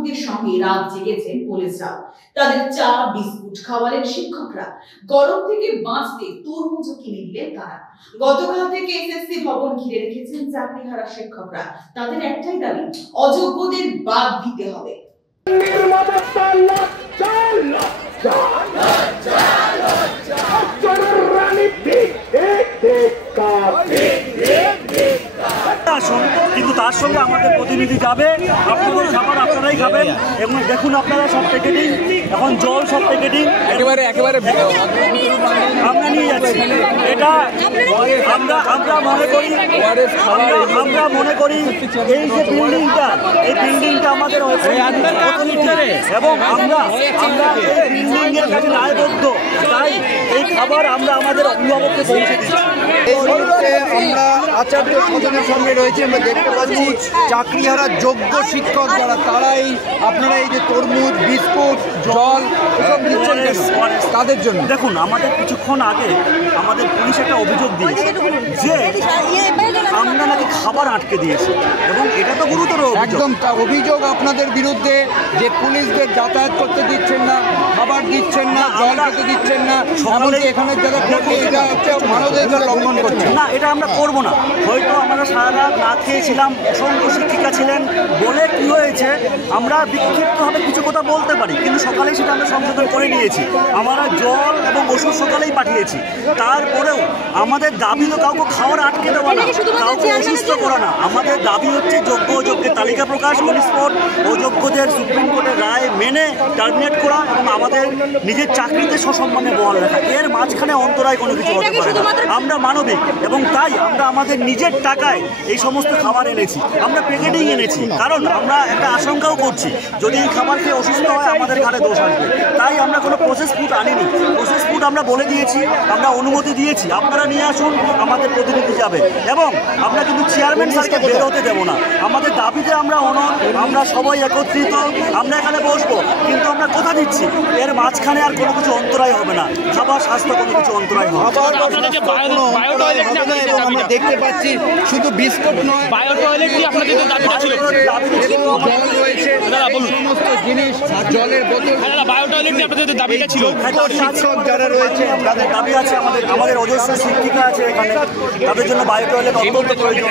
আতঙ্কের সঙ্গে রাত জেগেছেন পুলিশরা। তাদের চা বিস্কুট খাওয়ালেন শিক্ষকরা। গরম থেকে বাঁচতে তরমুজও কিনে দিলেন তারা। গতকাল থেকে এসএসসি ভবন ঘিরে রেখেছেন চাকরিহারা শিক্ষকরা। তাদের একটাই দাবি, অযোগ্যদের বাদ দিতে হবে। কিন্তু তার সঙ্গে আমাদের প্রতিনিধি যাবে, আপনাদের খাবার আপনারাই খাবেন এবং দেখুন আপনারা সব প্যাকেটিং, এখন জল সব প্যাকেটিং একেবারে আমরা নিয়ে যাচ্ছি। এটা আমরা মনে করি এই যে বিল্ডিংটা, এই বিল্ডিংটা আমাদের এবং আমরা এই বিল্ডিংয়ের কাছে দায়বদ্ধ, তাই এই খাবার আমরা আমাদের অভিভাবককে পৌঁছে দিচ্ছি। এই মুহূর্তে আমরা আচার্য সদনের সঙ্গে রয়েছে, আমরা দেখতে পাচ্ছি চাকরিহারা যোগ্য শিক্ষক যারা, তারাই আপনারা এই যে তরমুজ, বিস্কুট, জল এসব দিচ্ছেন তাদের জন্য। দেখুন, আমাদের কিছুক্ষণ আগে আমাদের পুলিশ একটা অভিযোগ দিয়েছে যে আমরা নাকি খাবার আটকে দিয়েছি এবং এটা তো গুরুতর একদম অভিযোগ আপনাদের বিরুদ্ধে যে পুলিশদের যাতায়াত করতে দিচ্ছেন না, খাবার দিচ্ছেন না, জল খেতে দিচ্ছেন না, এমনকি এখানে যারা এটা হচ্ছে মানবাধিকার লঙ্ঘন করছে। না, এটা আমরা করবো না। হয়তো আমরা সারা রাত না খেয়েছিলাম, অসংখ্য শিক্ষিকা ছিলেন বলে কি হয়েছে আমরা বিক্ষিপ্তভাবে কিছু কথা বলতে পারি, কিন্তু সকালেই সেটা আমরা সংশোধন করে নিয়েছি। আমরা জল এবং ওষুধ সকালেই পাঠিয়েছি। তারপরেও আমাদের দাবি তো কাউকে খাওয়ার আটকে দেওয়া না, কাউকে অসুস্থ করা না। আমাদের দাবি হচ্ছে যোগ্য অযোগ্যের তালিকা প্রকাশ, অন স্পট অযোগ্যদের সুপ্রিম কোর্টের রায় মেনে টার্মিনেট করা এবং আমাদের নিজের চাকরিতে সসম্মানে বহাল রাখা। এর মাঝখানে অন্তরায় কোনো কিছু হতে পারে না। আমরা মানবিক এবং তাই আমরা আমাদের নিজের টাকায় এই সমস্ত খাবার এনেছি, আমরা প্যাকেটিং এনেছি, কারণ আমরা একটা আশঙ্কাও করছি যদি এই খাবার খেয়ে অসুস্থ হয় আমাদের ঘাড়ে দোষ আসবে। তাই আমরা কোনো প্রসেস ফুড আনিনি। প্রসেস ফুড আমরা বলে দিয়েছি, আমরা অনুমতি দিয়েছি, আপনারা নিয়ে আসুন, আমাদের প্রতিনিধি যাবে এবং আমরা কিন্তু চেয়ারম্যান স্যারকে বের হতে দেবো না। আমাদের দাবিতে আমরা আমরা সবাই একত্রিত, আমরা এখানে বসবো, কিন্তু আমরা কথা দিচ্ছি এর মাঝখানে আর কোনো কিছু অন্তরায় হবে না, খাবার স্বাস্থ্য কোনো কিছু অন্তরায় হবে। আমরা দেখতে পাচ্ছি শুধু বিস্কুট নয়, বায়ো টয়লেট কি আপনাদের দাবিটা ছিল? জল রয়েছে, সমস্ত জিনিস, জলের বোতল, বায়ো টয়লেট কি আপনাদের দাবিটা ছিল? শিক্ষক যারা রয়েছে তাদের দাবি আছে, আমাদের অজস্র শিক্ষিকা আছে এখানে, তাদের জন্য বায়ো টয়লেট অত্যন্ত প্রয়োজন।